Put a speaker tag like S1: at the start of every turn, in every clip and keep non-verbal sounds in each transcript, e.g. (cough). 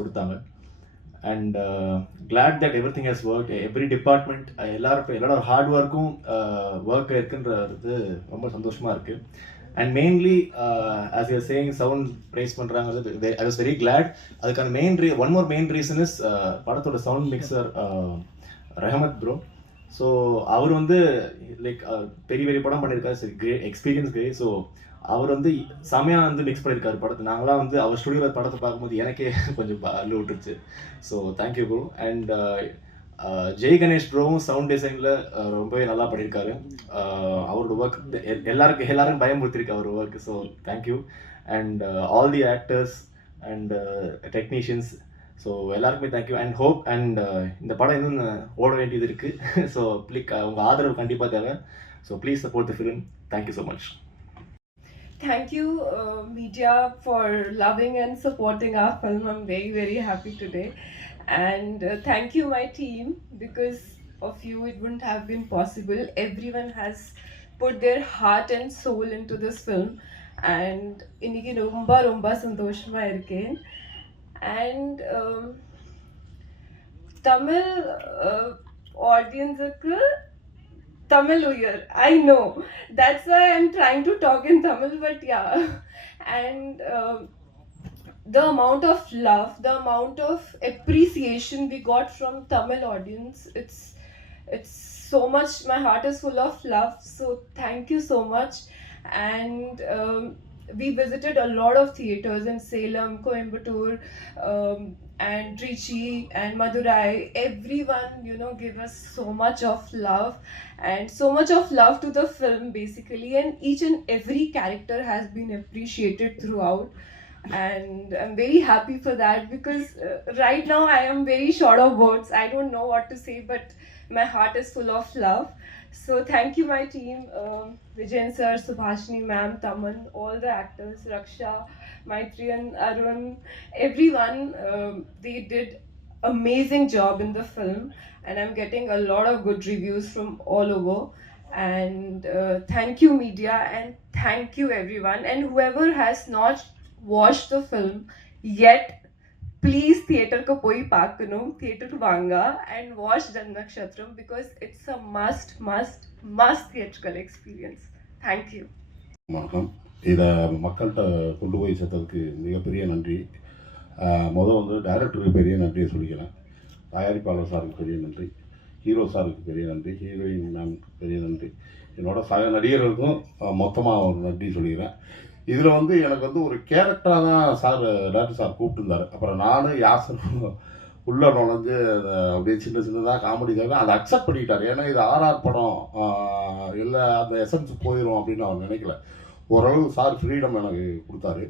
S1: கொடுத்தாங்க. And glad that everything has work every department எல்லாரும் எல்லாரோட ஹார்ட் ஒர்க்கும் ஒர்க் இருக்குன்றது ரொம்ப சந்தோஷமாக இருக்குது and mainly as your saying sound praise பண்ணுறாங்கிறது I was very glad அதுக்கான main re one more main reason is படத்தோட sound mixer Rahmath bro so அவர் வந்து லைக் பெரிய பெரிய படம் பண்ணியிருக்காரு சரி கிரேட் எக்ஸ்பீரியன்ஸ் கிரே ஸோ அவர் வந்து செமையாக வந்து மிக்ஸ் பண்ணியிருக்காரு படத்தை. நாங்களாம் வந்து அவர் ஸ்டுடியோவில் படத்தை பார்க்கும்போது எனக்கே (laughs) கொஞ்சம் அள்ளு விட்டுருச்சு. So thank you bro and Jai Ganesh ப்ரோவும் sound டிசைனில் ரொம்பவே நல்லா பண்ணியிருக்காரு. Uh, அவரோட ஒர்க் எல்லாருக்கும் எல்லாரும் பயமுறுத்திருக்கு அவர் work so thank you and all the actors and technicians so எல்லாருக்குமே thank you and hope and இந்த படம் இன்னும் ஓட வேண்டியது இருக்குது ஸோ (laughs) ப்ளீக் uh, உங்கள் ஆதரவு கண்டிப்பாக தேவை. So please support the film thank you so much
S2: Thank you, uh, media, for loving and supporting our film. I'm very, very happy today. And uh, thank you, my team, because of you, it wouldn't have been possible. Everyone has put their heart and soul into this film. And இன்னைக்கு ரொம்ப ரொம்ப சந்தோஷமா இருக்கேன் and Tamil ஆடியன்ஸுக்கு Tamil year. I know. That's why I'm trying to talk in Tamil, but yeah. And um, the amount of love, the amount of appreciation we got from Tamil audience, it's it's so much. My heart is full of love. So thank you so much. And um, we visited a lot of theaters in Salem, Coimbatore, um, and Trichy and Madurai. Everyone, you know, gave us so much of love and so much of love to the film basically. And each and every character has been appreciated throughout. And i'm very happy for that because uh, right now i am very short of words. I don't know what to say but my heart is full of love so thank you my team um, vijayan sir subhashini ma'am taman all the actors raksha maitriyan arun everyone um, they did amazing job in the film and I'm getting a lot of good reviews from all over. And uh, thank you, media, and thank you, everyone. And whoever has not watched the film yet, please தியேட்டருக்கு போய் பார்க்கணும் தியேட்டருக்கு வாங்க and watch and because it's a must must must must, experience theatrical experience.
S3: வணக்கம். இதை மக்கள்கிட்ட கொண்டு போய் சேர்த்ததுக்கு மிகப்பெரிய நன்றி. மொதல் வந்து டைரக்டருக்கு பெரிய நன்றியை சொல்லிக்கிறேன். தயாரிப்பாளர் சாருக்கு பெரிய நன்றி. ஹீரோ சாருக்கு பெரிய நன்றி. ஹீரோயின் மேம்க்கு பெரிய நன்றி. என்னோட சக நடிகர்களுக்கும் மொத்தமாக ஒரு நன்றி சொல்லிக்கிறேன். இதில் வந்து எனக்கு வந்து ஒரு கேரக்டராக தான் சார் டாக்டர் சார் கூப்பிட்டுருந்தார். அப்புறம் நானும் யாசரும் உள்ளே நுழைஞ்சு அதை அப்படியே சின்ன சின்னதாக காமெடி தான் அதை அக்செப்ட் பண்ணிக்கிட்டார் ஏன்னா இது ஆர்ஆர் படம். இல்லை அந்த எசன்ஸ் போயிடும் அப்படின்னு அவர் நினைக்கல. ஓரளவு சார் ஃப்ரீடம் எனக்கு கொடுத்தாரு.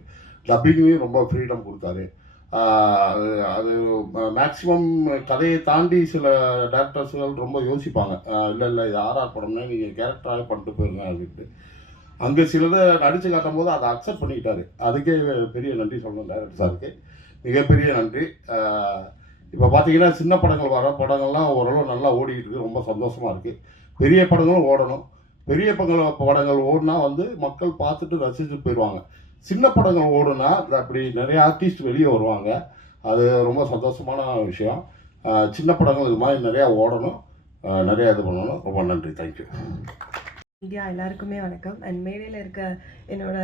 S3: டப்பிங்லேயும் ரொம்ப ஃப்ரீடம் கொடுத்தாரு. அது அது மேக்ஸிமம் கதையை தாண்டி சில டேரக்டர்ஸ்கள் ரொம்ப யோசிப்பாங்க. இல்லை இல்லை இது ஆர்ஆர் படம்னா நீங்கள் கேரக்டராகவே பண்ணிட்டு போயிருங்க அப்படின்ட்டு. அங்கே சிலதை நடித்து காட்டும் போது அதை அக்செப்ட் பண்ணிக்கிட்டாரு. அதுக்கே பெரிய நன்றி சொல்லணும் டேரக்டர் சாருக்கு. மிகப்பெரிய நன்றி. இப்போ பார்த்தீங்கன்னா சின்ன படங்கள் வர படங்கள்லாம் ஓரளவு நல்லா ஓடிக்கிட்டு இருக்கு. ரொம்ப சந்தோஷமாக இருக்குது பெரிய படங்களும் ஓடணும். பெரிய படங்கள் படங்கள் ஓடினா வந்து மக்கள் பார்த்துட்டு ரசிச்சுட்டு போயிடுவாங்க சின்ன படங்கள் ஓடுனா அப்படி நிறைய ஆர்டிஸ்ட் வெளியே வருவாங்க. அது ரொம்ப சந்தோஷமான விஷயம். சின்ன படங்கள் இது மாதிரி நிறையா ஓடணும். நிறையா இது பண்ணணும். ரொம்ப நன்றி. தேங்க்யூ
S4: மீடியா எல்லாருக்குமே வணக்கம். அண்ட் மேடையில் இருக்க என்னோட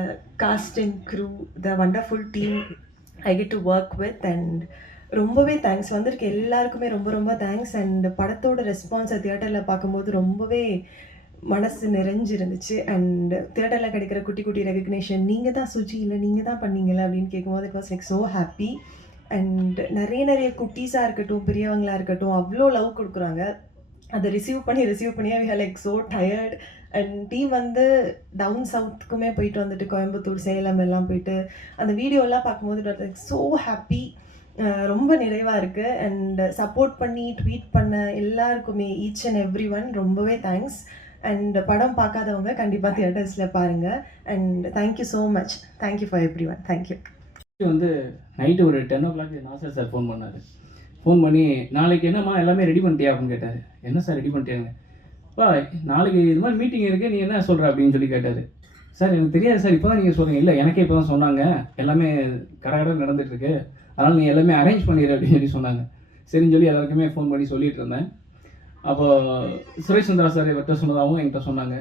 S4: casting crew the wonderful team I get to work with and ரொம்பவே தேங்க்ஸ் வந்திருக்க எல்லாருக்குமே ரொம்ப ரொம்ப தேங்க்ஸ் அண்ட் படத்தோட ரெஸ்பான்ஸை தியேட்டரில் பார்க்கும்போது ரொம்பவே மனசு நிறைஞ்சு இருந்துச்சு அண்ட் தியேட்டரில் கிடைக்கிற குட்டி குட்டி ரெகக்னேஷன் நீங்கள் தான் சுஜி இல்லை நீங்கள் தான் பண்ணீங்களா அப்படின்னு கேட்கும்போது it was like so happy and நிறைய நிறைய குட்டீஸாக இருக்கட்டும் பெரியவங்களாக இருக்கட்டும் அவ்வளோ லவ் கொடுக்குறாங்க. அதை ரிசீவ் பண்ணி ரிசீவ் பண்ணி we like so tired and team வந்து டவுன் சவுத்துக்குமே போயிட்டு வந்துட்டு கோயம்புத்தூர் சேலம் எல்லாம் போயிட்டு அந்த வீடியோலாம் பார்க்கும்போது லைக் ஸோ ஹாப்பி ரொம்ப நிறைவாக இருக்குது அண்ட் சப்போர்ட் பண்ணி ட்வீட் பண்ண எல்லாருக்குமே ஈச் அண்ட் எவ்ரி ஒன் ரொம்பவே தேங்க்ஸ் அண்ட் படம் பார்க்காதவங்க கண்டிப்பாக தியேட்டர்ஸில் பாருங்கள் and thank you so much thank you for everyone thank you
S5: வந்து நைட்டு ஒரு ten o'clock Nasser sir phone பண்ணார். ஃபோன் பண்ணி நாளைக்கு என்னம்மா எல்லாமே ரெடி பண்ணிட்டியா? அப்படின்னு கேட்டார். என்ன சார் ரெடி பண்ணிட்டியாங்க? நாளைக்கு இது மாதிரி மீட்டிங் இருக்குது நீ என்ன சொல்கிற அப்படின்னு சொல்லி கேட்டார். சார் எனக்கு தெரியாது சார் இப்போ தான் நீங்கள் சொல்கிறீங்க இல்லை எனக்கே இப்போ தான் சொன்னாங்க. எல்லாமே கடை கடை நடந்துட்டு அதனால் நீ எல்லாமே அரேஞ்ச் பண்ணிடு அப்படின்னு சொல்லி சொன்னாங்க. சரின்னு சொல்லி எல்லாருக்குமே ஃபோன் பண்ணி சொல்லிட்டு இருந்தேன். அப்போ சுரேஷ் சந்திரா சார் இவர்கிட்ட சொன்னதாகவும் என்கிட்ட சொன்னாங்க.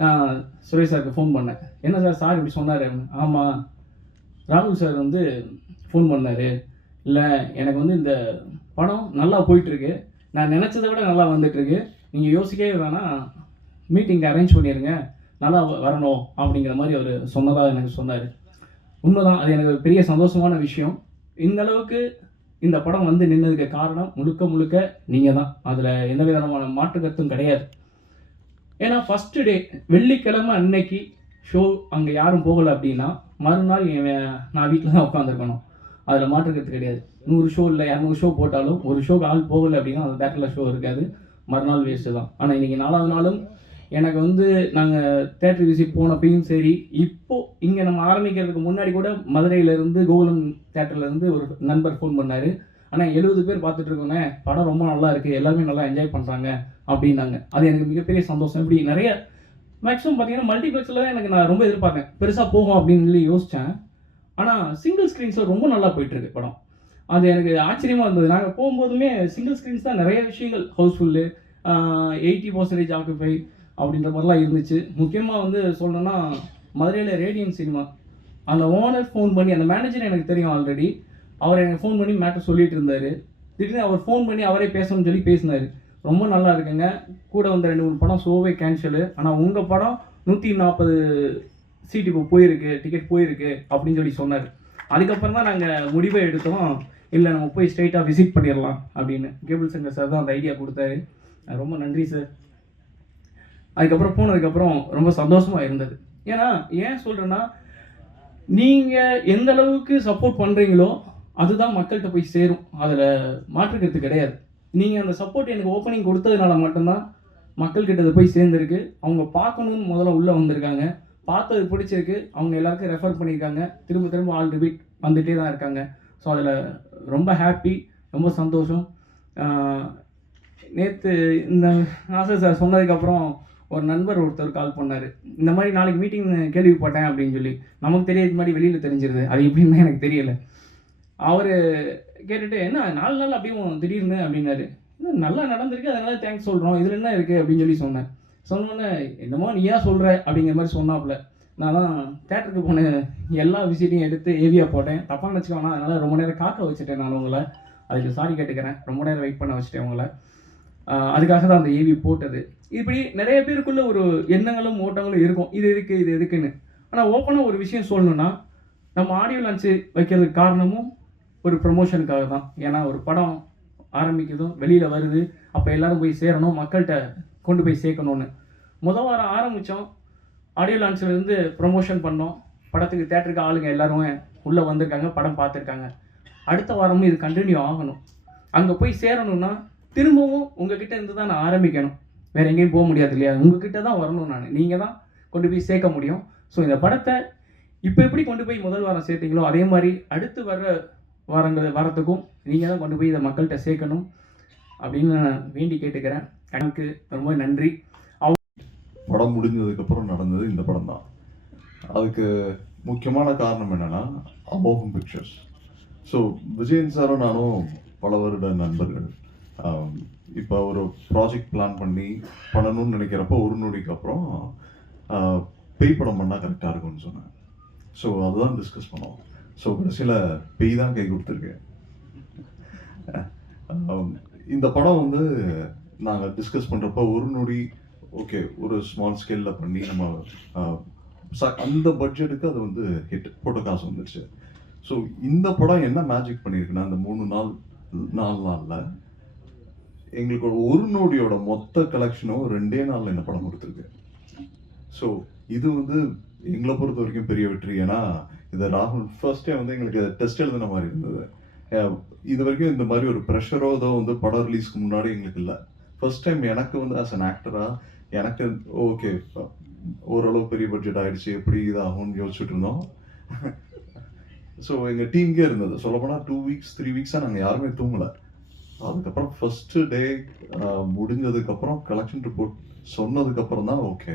S5: நான் சுரேஷ் சாருக்கு ஃபோன் பண்ணேன். என்ன சார் சார் இப்படி சொன்னார்? ஆமாம் ராகுல் சார் வந்து ஃபோன் பண்ணார். இல்லை எனக்கு வந்து இந்த படம் நல்லா போயிட்டுருக்கு. நான் நினச்சதை விட நல்லா வந்துட்டுருக்கு. நீங்கள் யோசிக்கவே வேணாம். மீட்டிங் அரேஞ்ச் பண்ணிடுங்க நல்லா வரணும் அப்படிங்கிற மாதிரி அவர் சொன்னதாக எனக்கு சொன்னார். உண்மைதான் அது எனக்கு பெரிய சந்தோஷமான விஷயம். இந்த அளவுக்கு இந்த படம் வந்து நின்னதுக்கு காரணம் முழுக்க முழுக்க நீங்கள் தான் அதில் எந்த விதமான மாற்று கருத்தும் கிடையாது. ஏன்னா ஃபஸ்ட்டு டே வெள்ளிக்கிழமை அன்னைக்கு ஷோ அங்கே யாரும் போகலை அப்படின்னா மறுநாள் என் நான் வீட்டில் தான் உட்காந்துருக்கணும் அதில் மாற்றுக்கிறது கிடையாது. நூறு ஷோ இல்லை இரநூறு ஷோ போட்டாலும் ஒரு ஷோக்கு ஆள் போகலை அப்படின்னா அந்த தேட்டரில் ஷோ இருக்காது. மறுநாள் வேஸ்ட்டு தான். ஆனால் இன்றைக்கி நாலாவது நாளும் எனக்கு வந்து நாங்கள் தேட்டர் விசிட் போனப்பையும் சரி இப்போது இங்கே நம்ம ஆரம்பிக்கிறதுக்கு முன்னாடி கூட மதுரையிலேருந்து கோகுலம் தேட்டர்லேருந்து ஒரு நண்பர் ஃபோன் பண்ணார். ஆனால் எழுபது பேர் பார்த்துட்டு இருக்கோன்னே படம் ரொம்ப நல்லா இருக்குது எல்லாருமே நல்லா என்ஜாய் பண்ணுறாங்க அப்படின்னாங்க. அது எனக்கு மிகப்பெரிய சந்தோஷம். இப்படி நிறைய மேக்ஸிமம் பார்த்தீங்கன்னா மல்டிப்ளெக்ஸில் தான் எனக்கு நான் ரொம்ப எதிர்பார்த்தேன். பெருசாக போகும் அப்படின்னு சொல்லி யோசித்தேன் ஆனால் சிங்கிள் ஸ்க்ரீன்ஸில் ரொம்ப நல்லா போயிட்டுருக்கு படம். அது எனக்கு ஆச்சரியமாக இருந்தது. நாங்கள் போகும்போதுமே சிங்கிள் ஸ்க்ரீன்ஸ் தான் நிறைய விஷயங்கள். ஹவுஸ்ஃபுல்லு எயிட்டி பர்சன்டேஜ் ஆக்குபை அப்படின்ற மாதிரிலாம் இருந்துச்சு. முக்கியமாக வந்து சொல்லணும்னா மதுரையில் ரேடியன் சினிமா. அந்த ஓனர் ஃபோன் பண்ணி அந்த மேனேஜர் எனக்கு தெரியும் ஆல்ரெடி அவர் எனக்கு ஃபோன் பண்ணி மேட்டர் சொல்லிட்டு இருந்தார். திடீர்னு அவர் ஃபோன் பண்ணி அவரே பேசணும்னு சொல்லி பேசினார். ரொம்ப நல்லா இருக்குங்க. கூட வந்த ரெண்டு மூணு படம் ஷோவே கேன்சலு ஆனால் உங்கள் படம் நூற்றி நாற்பது சீட் இப்போ போயிருக்கு டிக்கெட் போயிருக்கு அப்படின்னு சொல்லி சொன்னார். அதுக்கப்புறம் தான் நாங்கள் முடிவை எடுத்தோம். இல்லை நம்ம போய் ஸ்ட்ரைட்டாக விசிட் பண்ணிடலாம் அப்படின்னு. கேபிள் சங்கர் சார் தான் அந்த ஐடியா கொடுத்தாரு. ரொம்ப நன்றி சார் அதுக்கப்புறம் போனதுக்கப்புறம் ரொம்ப சந்தோஷமாக இருந்தது. ஏன்னா ஏன் சொல்கிறேன்னா நீங்கள் எந்த அளவுக்கு சப்போர்ட் பண்ணுறீங்களோ அதுதான் மக்கள்கிட்ட போய் சேரும். அதில் மாற்றுக்கிறது கிடையாது. நீங்கள் அந்த சப்போர்ட் எனக்கு ஓப்பனிங் கொடுத்ததுனால மட்டும்தான் மக்கள்கிட்ட போய் சேர்ந்துருக்கு. அவங்க பார்க்கணுன்னு முதல்ல உள்ளே வந்திருக்காங்க. பார்த்தது பிடிச்சிருக்கு. அவங்க எல்லாருக்கும் ரெஃபர் பண்ணியிருக்காங்க. திரும்ப திரும்ப ஆல் ரிபீட் வந்துகிட்டே தான் இருக்காங்க. ஸோ அதில் ரொம்ப ஹாப்பி ரொம்ப சந்தோஷம். நேற்று இந்த ஆசை சார் சொன்னதுக்கப்புறம் ஒரு நண்பர் ஒருத்தர் கால் பண்ணார். இந்த மாதிரி நாளைக்கு மீட்டிங் கேள்விப்பட்டேன் அப்படின்னு சொல்லி. நமக்கு தெரியாத மாதிரி வெளியில் தெரிஞ்சிருது. அது எப்படின்னு எனக்கு தெரியல. அவர் கேட்டுட்டு என்ன நாலு நாள் அப்படியே திடீர்னு? அப்படின்னாரு. நல்லா நடந்திருக்கு அதனால தேங்க்ஸ் சொல்கிறோம் இதில் என்ன இருக்குது அப்படின்னு சொல்லி சொன்னேன் சொன்னோன்னே என்னமோ நீயா சொல்கிற அப்படிங்கிற மாதிரி சொன்னாப்புல. நான் தான் தேட்டருக்கு போன எல்லா விசிட்டையும் எடுத்து ஏவியாக போட்டேன். தப்பாக நினச்சிக்கோனா அதனால் ரொம்ப நேரம் காக்க வச்சுட்டேன் நான் உங்களை. அதுக்கு சாரி கேட்டுக்கிறேன். ரொம்ப நேரம் வெயிட் பண்ண வச்சுட்டேன் உங்களை. அதுக்காக தான் அந்த ஏவி போட்டது. இப்படி நிறைய பேருக்குள்ள ஒரு எண்ணங்களும் ஓட்டங்களும் இருக்கும். இது எதுக்கு இது எதுக்குன்னு. ஆனால் ஓப்பனாக ஒரு விஷயம் சொல்லணும்னா நம்ம ஆடியோ லான்ச்சு வைக்கிறதுக்கு காரணமும் ஒரு ப்ரமோஷனுக்காக தான் ஏன்னா ஒரு படம் ஆரம்பிக்குதும் வெளியில் வருது. அப்போ எல்லோரும் போய் சேரணும். மக்கள்கிட்ட கொண்டு போய் சேர்க்கணும்னு. முத வாரம் ஆரம்பித்தோம் ஆடியோ லான்ச்லேருந்து ப்ரொமோஷன் பண்ணோம். படத்துக்கு தேட்டருக்கு ஆளுங்க எல்லாரும் உள்ளே வந்திருக்காங்க. படம் பார்த்துருக்காங்க. அடுத்த வாரமும் இது கண்டினியூ ஆகணும். அங்கே போய் சேரணும்னா திரும்பவும் உங்ககிட்ட இருந்து தான் நான் ஆரம்பிக்கணும். வேறு எங்கேயும் போக முடியாது இல்லையா? உங்ககிட்ட தான் வரணும் நான். நீங்கள் தான் கொண்டு போய் சேர்க்க முடியும். ஸோ இந்த படத்தை இப்போ எப்படி கொண்டு போய் முதல் வாரம் சேர்த்தீங்களோ அதே மாதிரி அடுத்து வர்ற வாரங்கள் வாரத்துக்கும் நீங்கள் தான் கொண்டு போய் இதை மக்கள்கிட்ட சேர்க்கணும். அப்படின்னு நான் வேண்டி கேட்டுக்கிறேன். எனக்கு ரொம்ப நன்றி.
S6: படம் முடிஞ்சதுக்கப்புறம் நடந்தது இந்த படம் தான் அதுக்கு முக்கியமான காரணம் என்னன்னா அமோகம் பிக்சர்ஸ் ஸோ விஜயன் சாரும் நானும் பல வருட நண்பர்கள். இப்போ ஒரு ப்ராஜெக்ட் பிளான் பண்ணி பண்ணணும்னு நினைக்கிறப்போ ஒரு நொடிக்கு அப்புறம் பேய் படம் பண்ணால் கரெக்டாக இருக்கும்னு சொன்னேன் ஸோ அதுதான் டிஸ்கஸ் பண்ணோம் ஸோ கடைசியில் பேய் தான் கை கொடுத்துருக்கேன் அவங்க இந்த படம் வந்து நாங்கள் டிஸ்கஸ் பண்ணுறப்ப ஒரு நொடி ஓகே ஒரு ஸ்மால் ஸ்கேலில் பண்ணி நம்ம ச- அந்த பட்ஜெட்டுக்கு அது வந்து ஹிட் போட்ட காசு வந்துடுச்சு ஸோ இந்த படம் என்ன மேஜிக் பண்ணியிருக்குன்னா அந்த மூணு நாள் நாலு நாளில் எங்களுக்கு ஒரு நோடியோட மொத்த கலெக்ஷனும் ரெண்டே நாளில் இந்த படம் கொடுத்துருக்கு. ஸோ இது வந்து எங்களை பொறுத்த வரைக்கும் பெரிய வெற்றி. ஏன்னா இதை ராகுல் ஃபர்ஸ்டே வந்து எங்களுக்கு டெஸ்ட் எழுதின மாதிரி இருந்தது. இது வரைக்கும் இந்த மாதிரி ஒரு ப்ரெஷரோ ஏதோ வந்து படம் ரிலீஸ்க்கு முன்னாடி எங்களுக்கு இல்லை. ஃபர்ஸ்ட் டைம் எனக்கு வந்து ஆஸ் அன் ஆக்டராக எனக்கு ஓகே ஓரளவு பெரிய பட்ஜெட் ஆகிடுச்சு எப்படி இதாகும்னு யோசிச்சுட்டு இருந்தோம். ஸோ எங்கள் டீம்க்கே இருந்தது. சொல்லப்போனால் டூ வீக்ஸ் த்ரீ வீக்ஸாக நாங்கள் யாருமே தூங்கலை. அதுக்கப்புறம் ஃபஸ்ட்டு டே uh, முடிஞ்சதுக்கப்புறம் கலெக்ஷன் ரிப்போர்ட் சொன்னதுக்கப்புறம் தான் ஓகே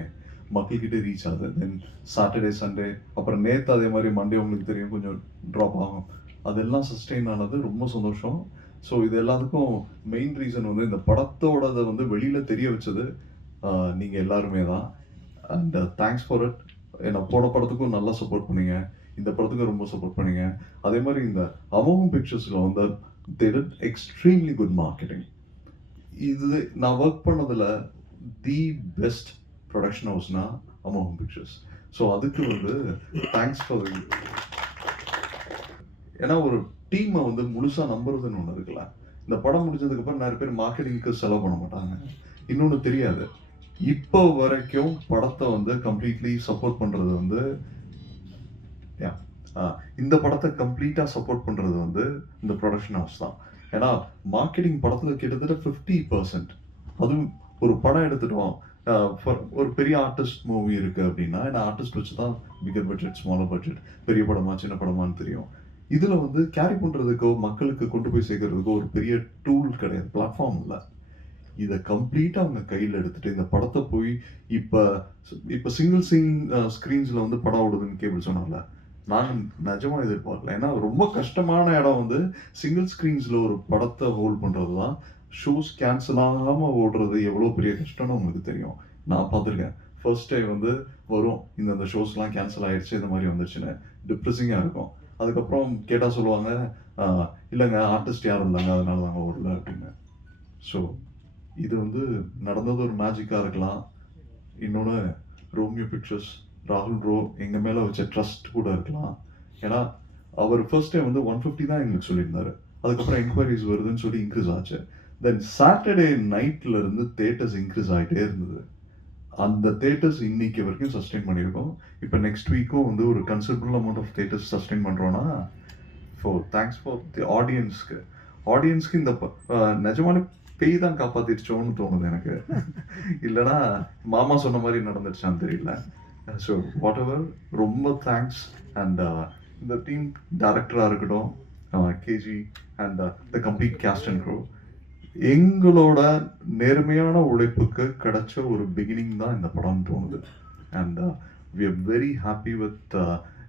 S6: மக்கள்கிட்ட ரீச் ஆகுது. தென் சாட்டர்டே சண்டே அப்புறம் நேற்று அதே மாதிரி மண்டே உங்களுக்கு தெரியும் கொஞ்சம் ட்ராப் ஆகும். அதெல்லாம் சஸ்டெயின் ஆனது ரொம்ப சந்தோஷம். ஸோ இது எல்லாத்துக்கும் மெயின் ரீசன் வந்து இந்த படத்தோடதை வந்து வெளியில் தெரிய வச்சது நீங்கள் எல்லாருமே தான். அண்ட் தேங்க்ஸ் ஃபார் இட் என்னை போன படத்துக்கும் நல்லா சப்போர்ட் பண்ணீங்க. இந்த படத்துக்கும் ரொம்ப சப்போர்ட் பண்ணீங்க. அதே மாதிரி இந்த அமோகம் பிக்சர்ஸில் வந்து they எக்ஸ்ட்ரீம்லி குட் மார்க்கெட்டிங் இது நான் ஒர்க் பண்ணதில் தி பெஸ்ட் ப்ரொடக்ஷன் ஹவுஸ்னால் அமோகம் பிக்சர்ஸ் ஸோ அதுக்கு வந்து தேங்க்ஸ் ஃபார் ஏன்னா ஒரு டீமை வந்து முழுசாக நம்புறதுன்னு ஒன்று இருக்குல்ல. இந்த படம் முடிஞ்சதுக்கப்புறம் நிறைய பேர் மார்க்கெட்டிங்க்கு செலவு பண்ண மாட்டாங்க. இன்னொன்று தெரியாது. இப்போ வரைக்கும் படத்தை வந்து கம்ப்ளீட்லி சப்போர்ட் பண்ணுறது வந்து இந்த படத்தை கம்ப்ளீட்டாக சப்போர்ட் பண்ணுறது வந்து இந்த ப்ரொடக்ஷன் ஹவுஸ் தான். ஏன்னா மார்க்கெட்டிங் படத்தில் கிட்டத்தட்ட ஃபிஃப்டி பர்சன்ட் அதுவும் ஒரு படம் எடுத்துட்டோம் ஆஹ், ஒரு பெரிய ஆர்டிஸ்ட் மூவி இருக்குது அப்படின்னா ஏன்னா ஆர்டிஸ்ட் வச்சு தான் பிகர் பட்ஜெட் ஸ்மாலர் பட்ஜெட் பெரிய படமா சின்ன படமான்னு தெரியும். இதில் வந்து கேரி பண்ணுறதுக்கோ மக்களுக்கு கொண்டு போய் சேர்க்கறதுக்கோ ஒரு பெரிய டூல் கிடையாது பிளாட்ஃபார்ம் இல்லை. இதை கம்ப்ளீட்டாக அவங்க கையில் எடுத்துகிட்டு இந்த படத்தை போய் இப்போ இப்போ சிங்கிள் சிங் ஸ்க்ரீன்ஸில் வந்து படம் ஓடுதுன்னு கேபிள் சொன்னால நான் நிஜமாக எதிர்பார்க்கல. ஏன்னா ரொம்ப கஷ்டமான இடம் வந்து சிங்கிள் ஸ்க்ரீன்ஸில் ஒரு படத்தை ஹோல்ட் பண்ணுறது தான் ஷோஸ் கேன்சல் ஆகாமல் ஓடுறது எவ்வளோ பெரிய கஷ்டம்னு உங்களுக்கு தெரியும். நான் பார்த்துருக்கேன். ஃபர்ஸ்ட் டே வந்து வரும் இந்த இந்த ஷோஸ்லாம் கேன்சல் ஆயிடுச்சு இந்த மாதிரி வந்துருச்சுன்னு. டிப்ரெஸிங்காக இருக்கும். அதுக்கப்புறம் கேட்டால் சொல்லுவாங்க இல்லைங்க ஆர்டிஸ்ட் யாரும் இல்லைங்க அதனால தாங்க ஓடல அப்படின்னு. ஸோ இது வந்து நடந்தது ஒரு மேஜிக்காக இருக்கலாம். இன்னொன்று ரோமியோ பிக்சர்ஸ் ராகுல் ரோ எங்கள் மேலே வச்ச ட்ரஸ்ட் கூட இருக்கலாம். ஏன்னா அவர் ஃபர்ஸ்ட் டைம் வந்து ஒன் ஃபிஃப்டி தான் எங்களுக்கு சொல்லியிருந்தாரு. அதுக்கப்புறம் என்கொயரிஸ் வருதுன்னு சொல்லி இன்க்ரீஸ் ஆச்சு. தென் சாட்டர்டே நைட்ல இருந்து தேட்டர்ஸ் இன்க்ரீஸ் ஆகிட்டே இருந்தது. அந்த தேட்டர்ஸ் இன்னைக்கு வரைக்கும் சஸ்டெயின் பண்ணியிருக்கோம். இப்போ நெக்ஸ்ட் வீக்கும் வந்து ஒரு considerable amount of theaters sustain பண்ணுறோன்னா ஸோ தேங்க்ஸ் ஃபார் தி ஆடியன்ஸ்க்கு ஆடியன்ஸ்க்கு இந்த நிஜமான பேய் தான் காப்பாத்திருச்சோன்னு தோணுது எனக்கு. (laughs) இல்லைன்னா மாமா சொன்ன மாதிரி நடந்துருச்சான்னு தெரியல. ஸோ வாட் எவர் ரொம்ப தேங்க்ஸ் அண்ட் இந்த டீம் டேரக்டராக இருக்கட்டும் KG and the complete cast and crew எங்களோட நேர்மையான உழைப்புக்கு கிடைச்ச ஒரு பிகினிங் தான் இந்த படம்னு தோணுது. And we are very happy with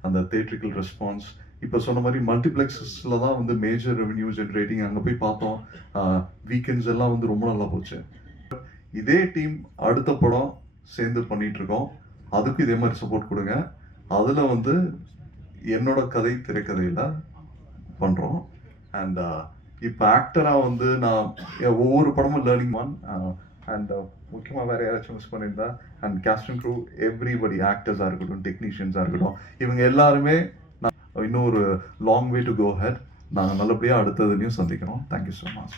S6: அந்த தேட்ரிக்கல் ரெஸ்பான்ஸ் இப்போ சொன்ன மாதிரி மல்டிப்ளெக்ஸஸில் தான் வந்து மேஜர் ரெவென்யூ ஜென்ரேட்டிங் அங்கே போய் பார்த்தோம். Uh, வீக்கெண்ட்ஸ் எல்லாம் வந்து ரொம்ப நல்லா போச்சு. இதே டீம் அடுத்த படம் சேர்ந்து பண்ணிகிட்ருக்கோம் அதுக்கு இதே மாதிரி சப்போர்ட் கொடுங்க. அதில் வந்து என்னோட கதை திரைக்கதையில் பண்ணுறோம் அண்ட் இப்போ ஆக்டராக வந்து நான் என் ஒவ்வொரு படமும் லேர்னிங் ஒன் அண்ட் முக்கியமாக வேறு யாராச்சும் மிஸ் பண்ணியிருந்தா அண்ட் கேஸ்ட் க்ரூ எவ்ரிபடி ஆக்டர்ஸாக இருக்கட்டும் டெக்னீஷியன்ஸாக இருக்கட்டும் இவங்க எல்லாருமே நான் இன்னும் ஒரு long way to go head நாங்கள் நல்லபடியாக அடுத்ததுலையும் சந்திக்கிறோம். Thank you so much